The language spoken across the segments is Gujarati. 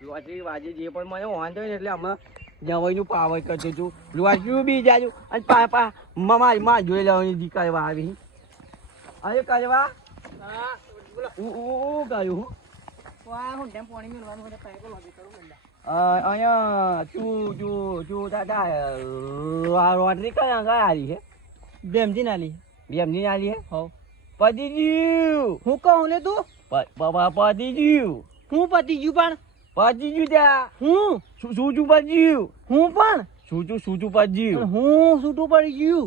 લોટરી વાજે જે પણ મને વાંધો ને એટલે હમણાં જવાઈનું પાવર કરતો છું લોટરી બી જાજુ અને પાપા મારી જોઈ લેવાની દી કરવા આવી અરે કરવા હું ગયું અહીંયા તું દાદા લોટરી કયા આવી છે બેમજી નાલી હે હો પતી ગયું હું કહું ને તું પતી ગયું હું પતી ગયું પણ પતી ગયું ત્યાં હું સૂચું પતી ગયું હું પણ સૂચું પતી ગયું હું સૂટું પડી ગયું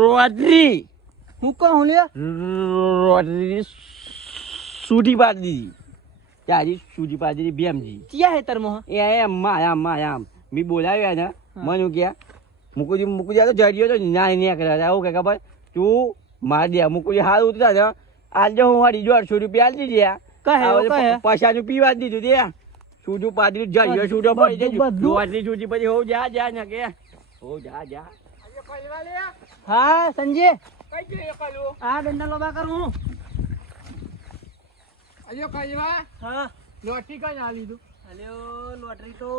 રોટરી હું કહું લે રોટરી સૂટી પાડી દીધી ત્યાંથી સૂટી પાડી દીધી બેમજી ક્યાં હેતર મોહ એમ આમ મેં બોલાવ્યા ને મને ક્યાં મૂકુજી તો જડ્યો તો ના કરે આવું કે ખબર તું માર દે મૂકુજી હાલ ઉતરા છે આજે હું મારી 150 રૂપિયા આલી દીધી પૈસાનું પીવા દીધું તે સૂટું પાડી જડ્યો સૂટો પડી જાય સૂટી પછી હો જા ને કે હો જા હા સંજય કઈ જઈએ કલું આ દંડા લોબા કરું અલ્યો કઈવા હા લોટરી કઈ ના લીધું અલ્યો લોટરી તો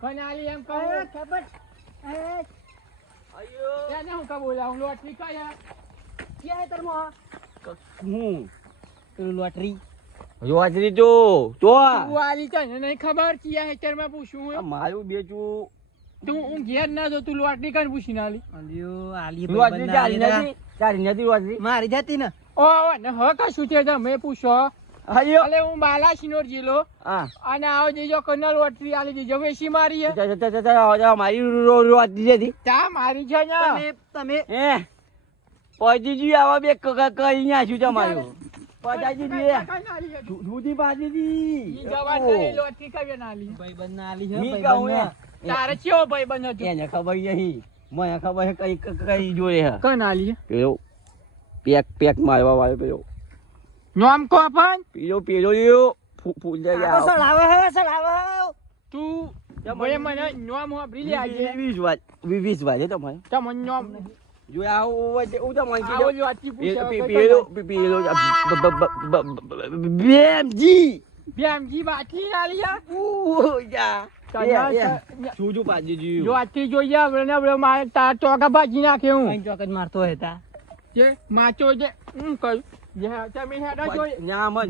કઈ ના લી એમ કહે ખબર અયો એને હું કા બોલાવું લોટરી કયા ક્યાં હે તરમો હું લોટરી તો વાલી છે ને નહીં ખબર ક્યાં હે તરમાં પૂછું હું મારું બેચું તું હું ઘેર ના જો તું લોટરી કઈ પૂછી ના લી અલ્યો આલી લોટરી ચારી નથી લોટરી મારી જતી ને ઓ ને હ કા શું છે મે પૂછો અલ્યો અલે હું બાલાસિનોર જિલ્લો અને આવો જેજો કનલ લોટરી આલી દેજો વેસી મારી હે મારી લોટરી હતી તા મારી છે ને તમે પજીજી આવા બે કઈ ના છું તમારું પજાજી દે દૂધી બાજીજી ઈ જવાન લોટરી કઈ ના આલી ભાઈબંધ ના આલી હે ભાઈબંધ તારે ચેવો ભાઈબંધ હતો એને ખબર નહીં મને ખબર છે કઈ જોડે હે કઈ ના આલી પેલો પેક મારવા વાળો પેલો નામ કો પણ પેલો લ્યો ફૂલ જાય સલાવ તું મને નામ હો બ્રિલી આજે 20 વાગે તમારે તમને નામ જો આવો હું તો મન કીધું આવો આચી પેલો બેમજી બાકી આલિયા ઓ યા છૂજુ પાજી જો આચી જોઈએ આપણે મારે તાર ચોકા ભાજી નાખે હું કઈ ચોક જ મારતો હતા જે માચો જે હું કહું જે તમે હેડા જોઈ ના મને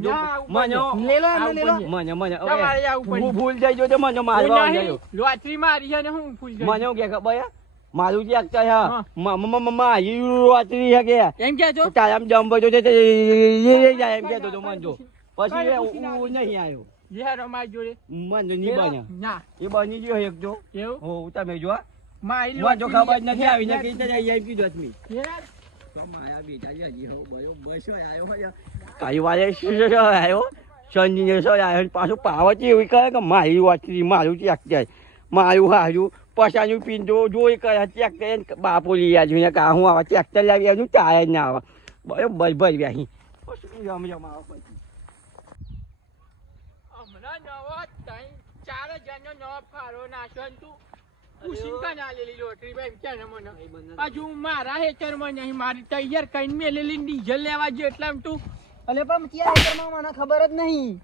તમારે આવું હું ભૂલ જાય જો મને મારવા આવ્યો લોટરી મારી છે ને હું ભૂલ જાય મને કે ખબર મારું જે એકતા હે મારી લોટરી હે કે એમ કે જો તારામ જમ્બો જો જાય એમ કે તો મન જો પછી હું નહીં આવ્યો જે રમાય જોડે મન ની બન્યા ના એ બની ગયો એક જો કેવું હો તમે જો મારી જો ખબર નથી આવી ને કે જાય કીધું તમે માયા બેટા હજી હો બયો બસો આવ્યો કઈ વારે આવ્યો સંજીને સો આવ્યો પાછું પાવતી એવી કરે કે મારી વાંચી મારું ચેક જાય મારું હારું પસાનું પીંડો જોઈ કરે ચેક કરે બાપુ લઈ આવ્યું કા હું આવા ચેક લાવી આવ્યું ચાય જ ના આવે બરોબર ભરી વ્યાહી પછી રમ આવે પછી હમણાં નવો 4 હજારનો નવો ફાળો નાખ્યો તું ઉસીકા ના લેલી લોટરી ભાઈ ક્યાં મને હજુ મારા હેચરમાં નહીં મારી તૈયાર કઈ મેલેલી ડીઝલ લેવા જો એટલે તું અલે પણ ક્યાં હેચરમાં મને ખબર જ નહીં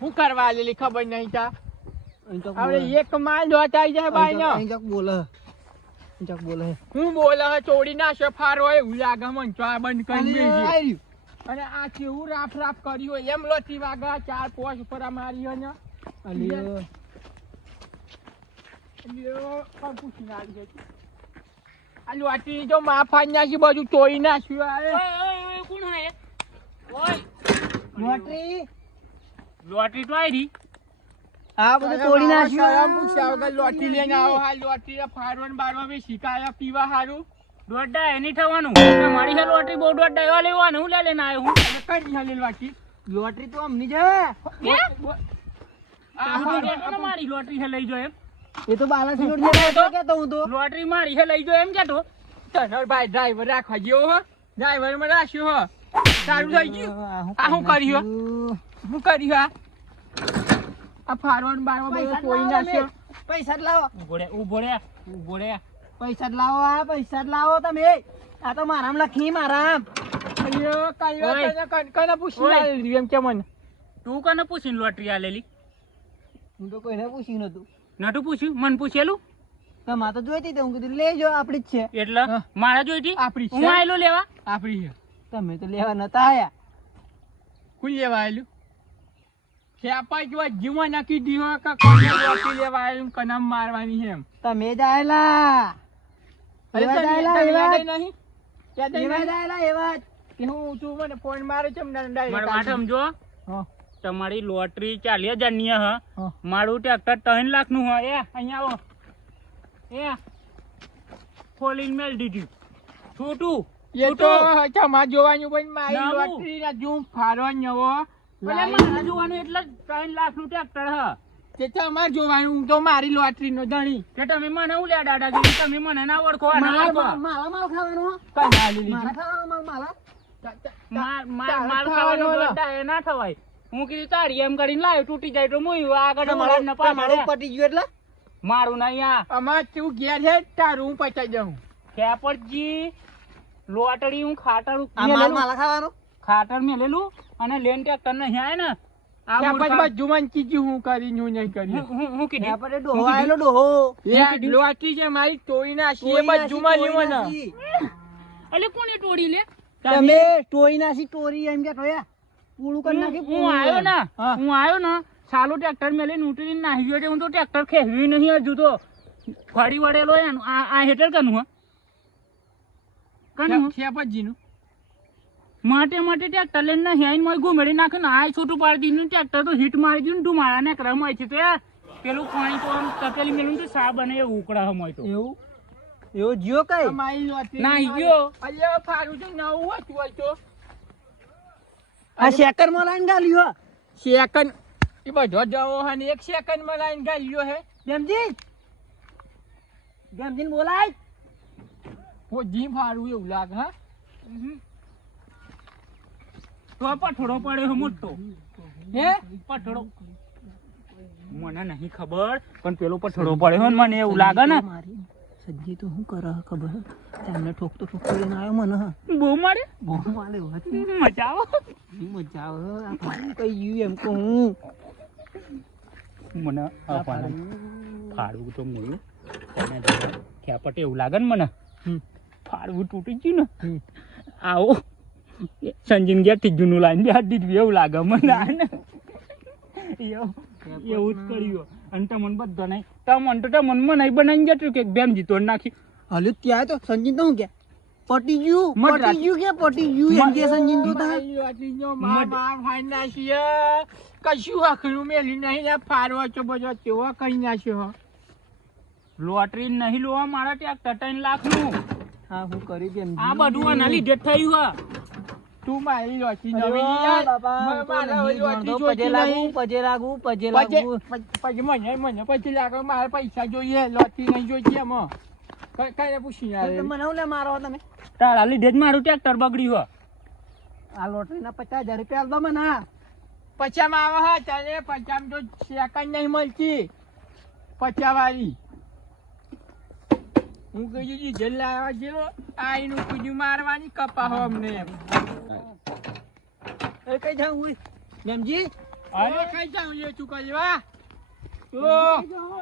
હું કરવા લેલી ખબર નહીં તા હવે એક માલ દોટ આવી જાય ભાઈ ને અહીં બોલે હું બોલે ચોડી નાખ્યો ફારો એવું લાગે મને તો આ બંધ કરી દેજી અને આ કેવું રાફ કર્યું એમ લોટરી વાગા 4 પોસ ઉપર મારી હે ને અલ્યો પણ પૂછી નાખી છે આ લોટરી જો માફા નાખી બધું તોડી નાખ્યું કોણ હે લોટરી તો આવી આ બધું તોડી નાખ્યું પૂછ્યા વગર લોટરી લઈને આવો હા લોટરી ફારવન બારવા બે શીખાયા પીવા હારું દોડા એની થવાનું મારી છે લોટરી બહુ દોડા એવા લેવાનું હું લઈને આવ્યો હું કઈ નહીં લેવાતી લોટરી તો અમની છે મારી લોટરી છે લઈ જો એમ એ તો બાલાસી લોટરી કેતો હું તો લોટરી મારી છે લઈ જો એમ કેતો તનર ભાઈ ડ્રાઈવર રાખવા જેવો હો ડ્રાઈવર માં રાખ્યો હો સારું થઈ ગયું આ હું કર્યું આ ફારવન બારવા બધું કોઈ નાખ્યો પૈસા લાવો ઉભો રે પૈસા જ લાવો, આ પૈસા જ લાવો તમે. આ તો મારામ લખી મારામ. અయ్యో કઈ કને પૂછી આલેલી એમ કે મને. તું કને પૂછીને લોટરી આલેલી? હું તો કોઈને પૂછ્યું નતું. નતું પૂછ્યું? મન પૂછેલું? તમારે તો જોઈતી હતી, હું કીધું લેજો, આપડી જ છે. એટલે મારા જોઈતી? આપણી છે. હું આયલો લેવા? આપણી છે. તમે તો લેવા નતા આયા. કોણ લેવા આવેલું? ખેપા જો જીવા નાખી દીધો કે કોને લોટરી લેવા આવેલું કનામ મારવાની છે એમ. તમે જ આયેલા. અરે એવા જ તને આયેલા, યાદ એવા જ. નહીં? યાદ એવા જ નહીં? આયેલા, એવા જ. કે હું તું મને ફોન મારે છે ને મારી વાત સમજો. હા તમારી લોટરી 40,000 ની હ. હા. મારું ટ્રેક્ટર 3 લાખ નું હ. એ અહીંયા આવો. એ ખોલીને મેલ દીધું. છૂટું એ તો ચમા જોવાનું પણ મારી નવું. લોટરી ના જૂમ ફારવા નવો એટલે મારા જોવાનું એટલે 3 લાખ નું ટ્રેક્ટર હ. તે તમારે જોવાનું હું તો મારી લોટરી નો ધણી કે તમે મને હું લ્યા દાદાગીરી? તમે મને ના ઓળખો, ના ઓળખો. મારા માલ ખાવાનો. કઈ ના લીધી મારા ખાવાનો માલ, મારા. માલ ખાવાનું જોરદાર એ ના થવાય. હું કીધું તારી એમ કરીને લાવ્યો, તૂટી જાય તો મું આગળ તમારું ન પાડે. પટી ગયું એટલે મારું નહીં આ અમાર તું ઘેર છે તારું હું પચાઈ જાઉં ખેપટજી લોટડી હું ખાટર આ માલ માલા ખાવાનો. ખાટર મેલેલું અને લેન ટ્રેક્ટર ને આય ને આ મૂર્ખા- જુમાન ચીજી હું કરી હું નહીં કરી હું કીધું આપણે ડોહો આયેલો, ડોહો. એ લોટરી છે મારી તોડી નાખી એ બસ જુમાની મને એટલે કોને તોડી લે? તમે ટોઈ નાસી, ટોરી એમ કે ટોયા પૂરું કરી નાખી. હું આવ્યો ને હા. હું આવ્યો ને ચાલુ ટ્રેક્ટર મેલીને ઉતરીને નાહી ગયો છે. હું તો ટ્રેક્ટર ખેવ્યું નહીં હજુ તો ફરી વળેલો એનું આ હેઠળ કનું હ કનું ખેપતજી નું માટે ટ્રેક્ટર લઈને નહીં આવીને મોય ઘુમેડી નાખે ને આ છોટું પાડી દીધું ટ્રેક્ટર તો હિટ મારી દીધું ને તું મારા ને રમાય છે તો યાર પેલું પાણી તો આમ તપેલી મેલું તો સા બને એવું ઉકળા હમાય તો એવું એવો જીઓ કઈ મારી લોટરી નાહી ગયો. અલ્યા ફારું તો નવું હતું હોય તો આ શેકર માં લાઈન ગાલ્યો. સેકન્ડ એ બધો જવો હે ને 1 સેકન્ડ માં લાઈન ગાલ્યો હે ગેમજી, ગેમજી ને બોલાય. હો જી ફારું એવું લાગે હા તો પઠોડો પડ્યો મોટો હે પઠોડો મને નહીં ખબર પણ પેલો પઠોડો પડ્યો ને મને એવું લાગે ને સજી તો શું કરે ખબર? તમને ઠોકતો લઈને આવ્યો મને. બહુ મારે બહુ મારે મજા આવે મજા આવે. આ ભાઈ કઈ ગયું એમ કહું. મને ફાડવું તો મળ્યું ખેપટ એવું લાગે ને મને ફાડવું તૂટી ગયું ને આવો સંજીન ગયા ત્રીજું લાઈન બે હાથ દીધું એવું લાગે મને એવું જ કર્યું અને તમને બધા નહીં તમને તો મનમાં નહીં બનાવીને જતું કે બેમ જીતો નાખી હાલે ત્યાં તો સંજીન તો શું કે પટી ગયું, મત પટી રાખી. ગયું કે પટી ગયું એમ કે સંજીન તો તાર. મારી લોટરીનો માર ખાઈ નાખ્યો. કશું આખરું મેલી નહીં ને ફારવા છો બધો કેવો કરી નાખ્યો લોટરી નહીં લોવા મારા ત્યાં 3 લાખનું હા હું કરી કેમ આ બધું આના લીધે જ થયું હા. તું મારી લોટરી અરે નવી વાહ યાર. બાપા, હું તો મારા નહીં લોટરી જાણતો. જોઈતી પજે લાગુ, નહીં. પજે લાગુ, પજે લાગુ. પછી મને પછી લાગે મારે પૈસા જોઈએ લોટરી નહીં જોઈતી એમાં કઈ પૂછી તો મને હું લે મારો તમે? તારા લીધે જ મારું ટ્રેક્ટર બગડ્યું આ લોટરી ના 50,000 રૂપિયા આલ દો મને. પચામાં આવે હા ચાલે પચામાં તો સેકન્ડ નહીં મળતી 50 વાળી હું કીધું ડીઝલ લાવવા જેવો આઈનું કીધું મારવાની કપાહો અમને એમ એ કઈ જાઉં હું ગેમજી? અરે કઈ જાઉં એ તું કરવા તો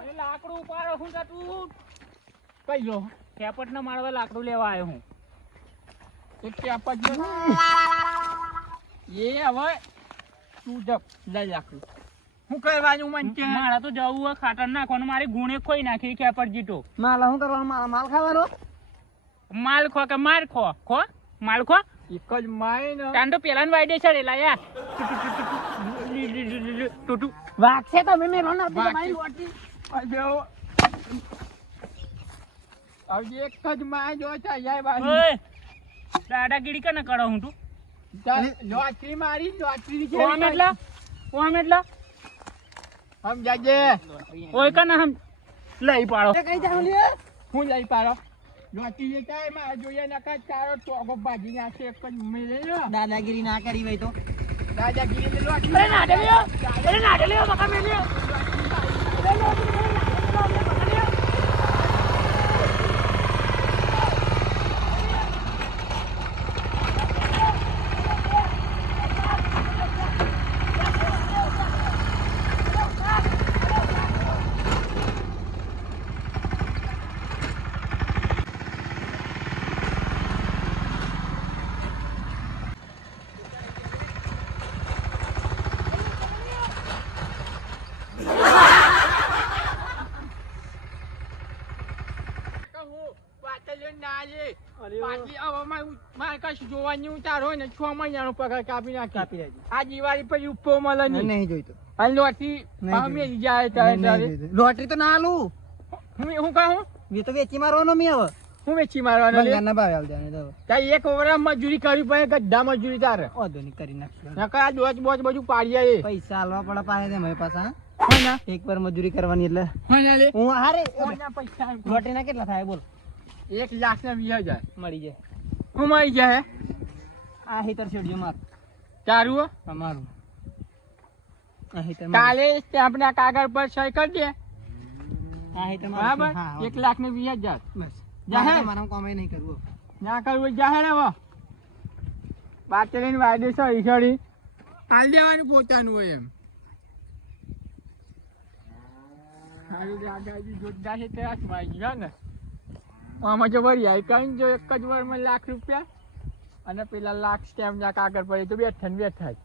એ લાકડું ઉપાડો હું તું કઈ લો ખેપટ ને મારવા લાકડું લેવા આવ્યો હું એક કેપટ એ હવે તું જપ લઈ લાકડું શું કરવાનું મન કે મારા તો જવું હોય ખાતર નાખવાનું મારી ગુણે ખોઈ નાખી ખેપટ જીતો માલા શું કરવાનું? મારા માલ ખાવાનો? માલ ખો કે માર ખો ખો માલ ખો એક જ માય ને તાન તો પેલા વાયદે ચડેલા યાર ટૂટુ વાગશે તમે મેલો ના વાગશે. તમારી લોટરી. હવે એક જ માય જો જાય બાજુ ઓય દાદાગીરી કને કરો હું તું લોટરી મારી લોટરી ઓમ એટલા સમજાજે ઓય કને હમ લઈ પાડો એ કઈ જાઉં લે? હું લઈ પાડો લોટરી જે થાય મારે જોઈએ નકા તારો ટોગો ભાજી નાખે એક જ મેલે લો દાદાગીરી ના કરી હોય તો દાદાગીરી ને લોટરી અરે નાડે લ્યો બકા મેલ્યો. લોટરી. લે ના લે પાછી હવે મારે કશું જોવાની ઉતાર હોય ને 6 મહિનાનો પગાર કાપી નાખી આ દિવાળી પછી ઉપો મળે નહીં જોઈતો અને લોટરી મેલી જાય તારે લોટરી તો ના આલું હું કહું એ તો વેચી મારવાનો મેં હવે હું વેચી મારવાનો લે બંગાળના ભાવે આલ દેવાને તો તારે એક ઓવર મજૂરી કરવી પડે ગદ્દા મજૂરી તારે વાંધો નહીં કરી નાખશું નકર આ દોચ બોચ બધું પાડી પૈસા આલવા પડે પાસે દે મારી પાસે હોય એક વાર મજૂરી કરવાની એટલે લે હું હારે પૈસા લોટરીના કેટલા થાય બોલ 1,20,000 મળી જાય હું મળી જાય આ હિતર શેડ્યો માર તારું તમારું આ હિતર કાલે સ્ટેમ્પના કાગળ પર સહી કરી દે આ હિતર બરાબર 1,20,000 બસ જાહેર મારા કામ નહીં કરવું ના કરવું જાહેર હવે વાત લઈને વાયદે સળી સળી હાલ દેવાનું પોતાનું હોય એમ સારું દાદાજી જોરદાર છે તે હાથમાં આવી ગયા ને આમાં જો વળી આવી કઈ જો એક જ વારમાં ₹1,00,000 અને પેલા લાખ સ્ટેમ્પ ના કાગળ પડે તો બેઠા ને બેઠા જ